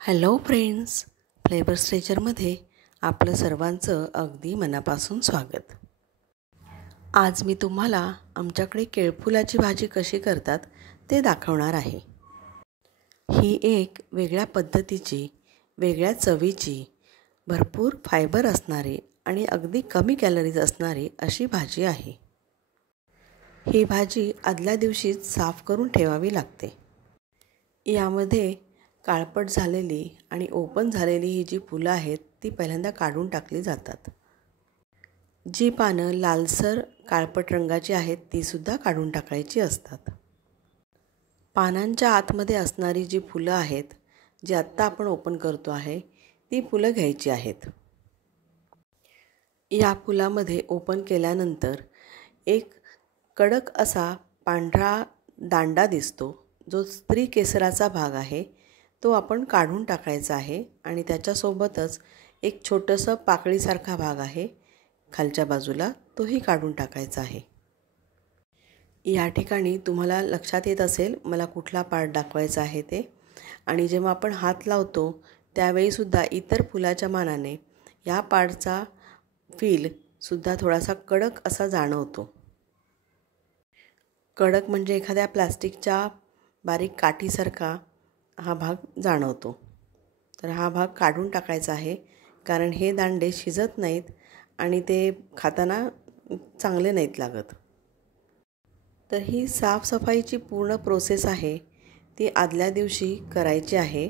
Hello friends, flavour स्ट्रेचरमध्ये आपलं सर्वांचं अगदी मनापासून स्वागत. आज मी तुम्हाला आमच्याकडे केळफुलाची भाजी कशी करतात ते दाखवणार आहे. ही एक वेगळ्या पद्धतीची, वेगळ्या चवीची, भरपूर फायबर असणारी आणि अगदी कमी कॅलरीज असणारी अशी भाजी आहे. ही भाजी आदल्या दिवशीच साफ करून ठेवावी लागते. यामध्ये काळपट झालेली आणि ओपन झालेली ही जी फुलं आहेत ती पहिल्यांदा काढून टाकली जातात. जी पानं लालसर काळपट रंगाची आहेत तीसुद्धा काढून टाकायची असतात. पानांच्या आतमध्ये असणारी जी फुलं आहेत, जी आत्ता आपण ओपन करतो आहे, ती फुलं घ्यायची आहेत. या फुलामध्ये ओपन केल्यानंतर एक कडक असा पांढरा दांडा दिसतो, जो स्त्री केसराचा भाग आहे तो आपण काढून टाकायचा आहे आणि त्याच्यासोबतच एक छोटंसं पाकळीसारखा भाग आहे खालच्या बाजूला, तोही काढून टाकायचा आहे. या ठिकाणी तुम्हाला लक्षात येत असेल मला कुठला पार्ट दाखवायचा आहे ते. आणि जेव्हा आपण हात लावतो त्यावेळीसुद्धा इतर फुलाच्या मानाने या पार्टचा फीलसुद्धा थोडासा कडक असा जाणवतो. कडक म्हणजे एखाद्या प्लास्टिकच्या बारीक काठीसारखा हा भाग जाणवतो. तर हा भाग काढून टाकायचा आहे, कारण हे दांडे शिजत नाहीत आणि ते खाताना चांगले नाहीत लागत. तर ही साफसफाईची पूर्ण प्रोसेस आहे ती आदल्या दिवशी करायची आहे.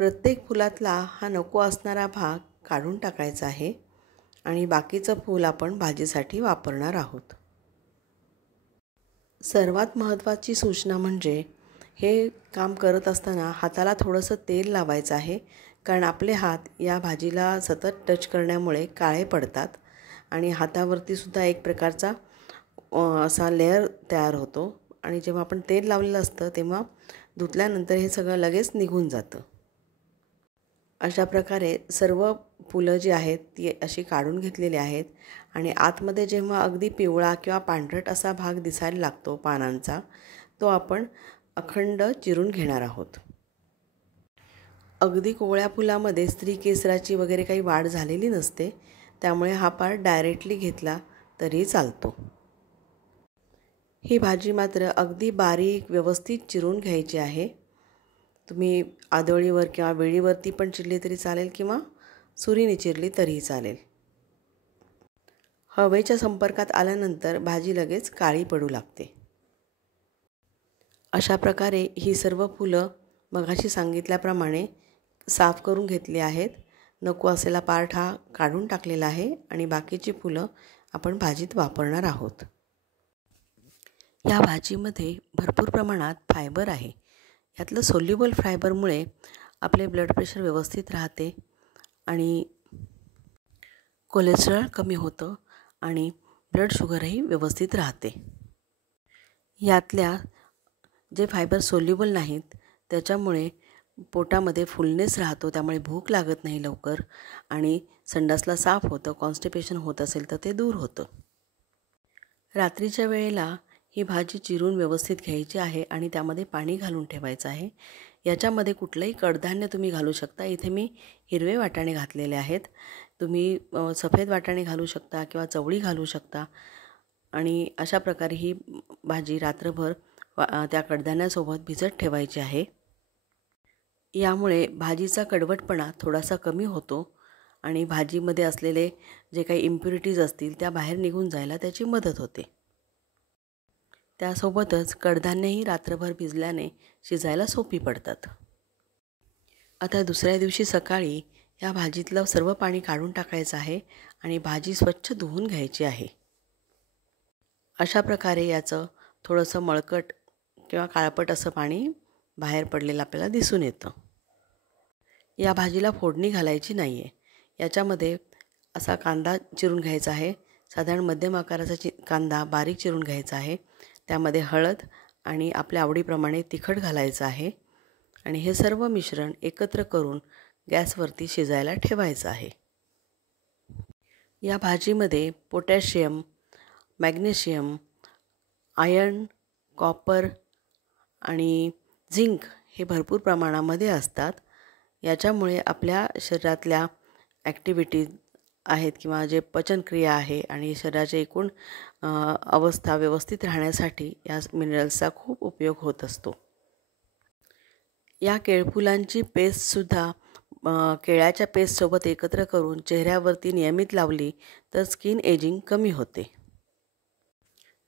प्रत्येक फुलातला हा नको असणारा भाग काढून टाकायचा आहे आणि बाकीचं फूल आपण भाजीसाठी वापरणार आहोत. सर्वात महत्त्वाची सूचना म्हणजे हे काम करत असताना हाताला थोडंसं तेल लावायचं आहे, कारण आपले हात या भाजीला सतत टच करण्यामुळे काळे पडतात आणि हातावरतीसुद्धा एक प्रकारचा असा लेअर तयार होतो आणि जेव्हा आपण तेल लावलेलं असतं तेव्हा धुतल्यानंतर हे सगळं लगेच निघून जातं. अशा प्रकारे सर्व फुलं जी आहेत ती अशी काढून घेतलेली आहेत आणि आतमध्ये जेव्हा अगदी पिवळा किंवा पांढरट असा भाग दिसायला लागतो पानांचा, तो आपण अखंड चिरून घेणार आहोत. अगदी कोवळ्या फुलामध्ये स्त्री केसराची वगैरे काही वाढ झालेली नसते, त्यामुळे हा पार्ट डायरेक्टली घेतला तरी चालतो. ही भाजी मात्र अगदी बारीक व्यवस्थित चिरून घ्यायची आहे. तुम्ही आदळीवर किंवा वेळीवरती पण चिरली तरी चालेल किंवा सुरीने चिरली तरीही चालेल. हवेच्या संपर्कात आल्यानंतर भाजी लगेच काळी पडू लागते. अशा प्रकारे ही सर्व फुलं मगाशी सांगितल्याप्रमाणे साफ करून घेतली आहेत. नको असलेला पार्ट हा काढून टाकलेला आहे आणि बाकीची फुलं आपण भाजीत वापरणार आहोत. या भाजीमध्ये भरपूर प्रमाणात फायबर आहे. यातलं सोल्युबल फायबरमुळे आपले ब्लड प्रेशर व्यवस्थित राहते आणि कोलेस्ट्रॉल कमी होतं आणि ब्लड शुगरही व्यवस्थित राहते. यातल्या जे फायबर सोल्युबल नाहीत त्याच्यामुळे पोटामध्ये फुलनेस राहतो, त्यामुळे भूक लागत नाही लवकर आणि संडासला साफ होतं. कॉन्स्टिपेशन होत असेल तर ते दूर होतं. रात्रीच्या वेळेला ही भाजी चिरून व्यवस्थित घ्यायची आहे आणि त्यामध्ये पाणी घालून ठेवायचं आहे. याच्यामध्ये कुठलंही कडधान्य तुम्ही घालू शकता. इथे मी हिरवे वाटाणे घातलेले आहेत. तुम्ही सफेद वाटाणे घालू शकता किंवा चवळी घालू शकता आणि अशा प्रकारे ही भाजी रात्रभर त्या कडधान्यासोबत भिजत ठेवायची आहे. यामुळे भाजीचा कडवटपणा थोडासा कमी होतो आणि भाजीमध्ये असलेले जे काही इम्प्युरिटीज असतील त्या बाहेर निघून जायला त्याची मदत होते. त्यासोबतच कडधान्यही रात्रभर भिजल्याने शिजायला सोपी पडतात. आता दुसऱ्या दिवशी सकाळी या भाजीतलं सर्व पाणी काढून टाकायचं आहे आणि भाजी स्वच्छ धुवून घ्यायची आहे. अशा प्रकारे याचं थोडंसं मळकट किंवा काळपट असं पाणी बाहेर पडलेलं आपल्याला दिसून येतं. या भाजीला फोडणी घालायची नाही आहे. याच्यामध्ये असा कांदा चिरून घ्यायचा आहे. साधारण मध्यम आकाराचा कांदा बारीक चिरून घ्यायचा आहे. त्यामध्ये हळद आणि आपल्या आवडीप्रमाणे तिखट घालायचं आहे आणि हे सर्व मिश्रण एकत्र करून गॅसवरती शिजायला ठेवायचं आहे. या भाजीमध्ये पोटॅशियम, मॅग्नेशियम, आयर्न, कॉपर आणि झिंक हे भरपूर प्रमाणामध्ये असतात. याच्यामुळे आपल्या शरीरातल्या ॲक्टिव्हिटीज आहेत किंवा जे पचनक्रिया आहे आणि शरीराची एकूण अवस्था व्यवस्थित राहण्यासाठी या मिनरल्सचा खूप उपयोग होत असतो. या केळफुलांची पेस्टसुद्धा केळ्याच्या पेस्टसोबत एकत्र करून चेहऱ्यावरती नियमित लावली तर स्किन एजिंग कमी होते.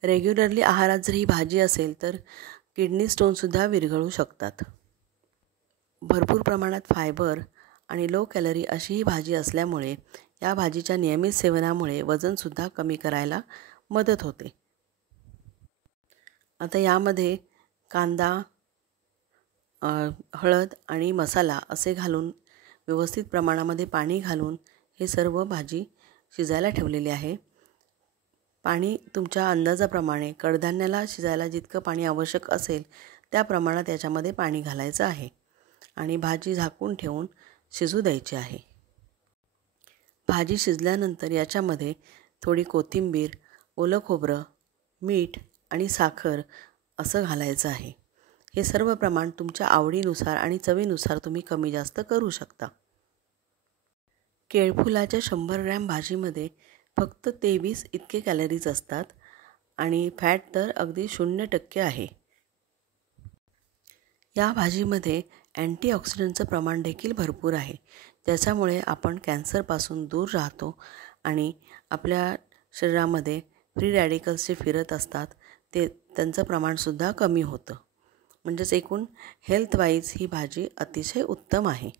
रेग्युलरली आहारात जर ही भाजी असेल तर किडनी स्टोनसुद्धा विरघळू शकतात. भरपूर प्रमाणात फायबर आणि लो कॅलरी अशी ही भाजी असल्यामुळे या भाजीच्या नियमित सेवनामुळे वजनसुद्धा कमी करायला मदत होते. आता यामध्ये कांदा, हळद आणि मसाला असे घालून व्यवस्थित प्रमाणामध्ये पाणी घालून हे सर्व भाजी शिजायला ठेवलेली आहे. पाणी तुमच्या अंदाजाप्रमाणे, कडधान्याला शिजायला जितकं पाणी आवश्यक असेल त्या प्रमाणात याच्यामध्ये पाणी घालायचं आहे आणि भाजी झाकून ठेवून शिजू द्यायची आहे. भाजी शिजल्यानंतर याच्यामध्ये थोडी कोथिंबीर, ओलं खोबरं, मीठ आणि साखर असं घालायचं आहे. हे सर्व प्रमाण तुमच्या आवडीनुसार आणि चवीनुसार तुम्ही कमी जास्त करू शकता. केळफुलाच्या 100 ग्रॅम भाजीमध्ये फक्त 23 इतके कॅलरीज असतात आणि फॅट तर अगदी 0% आहे. या भाजीमध्ये अँटीऑक्सिडंटचं प्रमाण देखील भरपूर आहे, ज्याच्यामुळे आपण कॅन्सरपासून दूर राहतो आणि आपल्या शरीरामध्ये फ्री रॅडिकल्स जे फिरत असतात त्यांचं प्रमाणसुद्धा कमी होतं. म्हणजेच एकूण हेल्थवाईज ही भाजी अतिशय उत्तम आहे.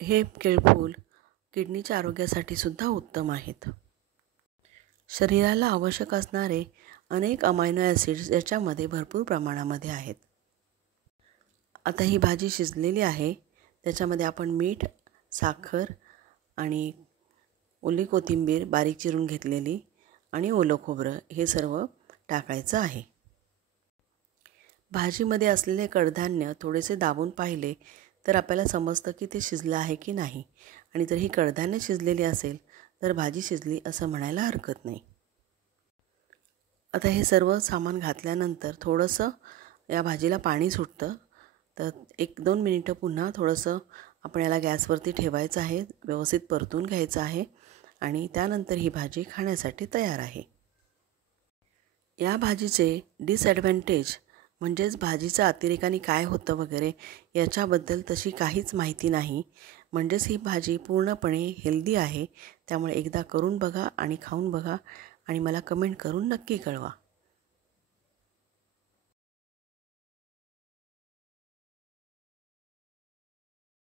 हे केळफूल किडनीच्या आरोग्यासाठी सुद्धा उत्तम आहेत. शरीराला आवश्यक असणारे अनेक अमायनो ॲसिड्स याच्यामध्ये भरपूर प्रमाणामध्ये आहेत. आता ही भाजी शिजलेली आहे. त्याच्यामध्ये आपण मीठ, साखर आणि ओली कोथिंबीर बारीक चिरून घेतलेली आणि ओलं खोबरं हे सर्व टाकायचं आहे. भाजीमध्ये असलेले कडधान्य थोडेसे दाबून पाहिले तर आपल्याला समजतं की ते शिजलं आहे की नाही, आणि जर ही कडधान्य शिजलेली असेल तर भाजी शिजली असं म्हणायला हरकत नाही. आता हे सर्व सामान घातल्यानंतर थोडंसं या भाजीला पाणी सुटतं, तर 1-2 मिनिटं पुन्हा थोडंसं आपण याला गॅसवरती ठेवायचं आहे, व्यवस्थित परतून घ्यायचं आहे आणि त्यानंतर ही भाजी खाण्यासाठी तयार आहे. या भाजीचे डिसॲडव्हान्टेज म्हणजेच भाजीचं अतिरेकाने काय होतं वगैरे याच्याबद्दल तशी काहीच माहिती नाही. म्हणजेच ही भाजी पूर्णपणे हेल्दी आहे. त्यामुळे एकदा करून बघा आणि खाऊन बघा आणि मला कमेंट करून नक्की कळवा.